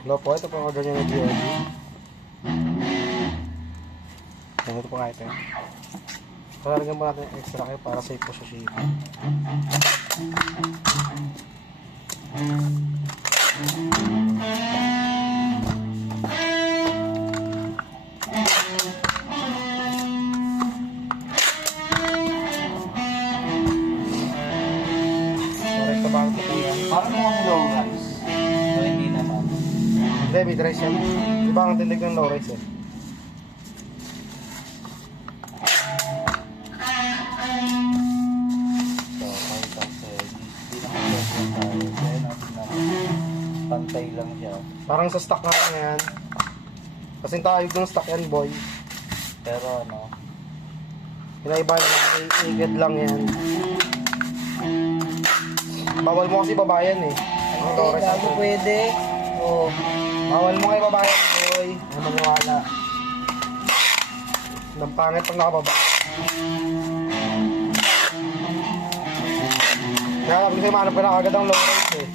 Hello po, ito po ang order niya ng DOD. Ito po nga ito. Kalalagyan po natin extra kayo para safe po sa shipping. Correct na ba ito po yan? Parang mga low rise. So, hindi naman. Hindi, mid-rise yan. Di ba ang tindig ng low rise eh? So, kahit kasi, hindi naman sobrang tayo. Kaya natin naman, pantay lang siya. Parang sa stock nga lang yan. Kasing tayo ng stock yan, boy. Pero ano, Pinaiba lang, igad lang yan. Bawal mo kasi babayan eh. Ang hindi, Torres gago ako. pwede. Oo. Bawal mo kayo babayan, boy. Ano maniwala. Nang pangit pag nakababa. Kaya sabi ko sa'yo, mahanap ka na agad ang low range eh.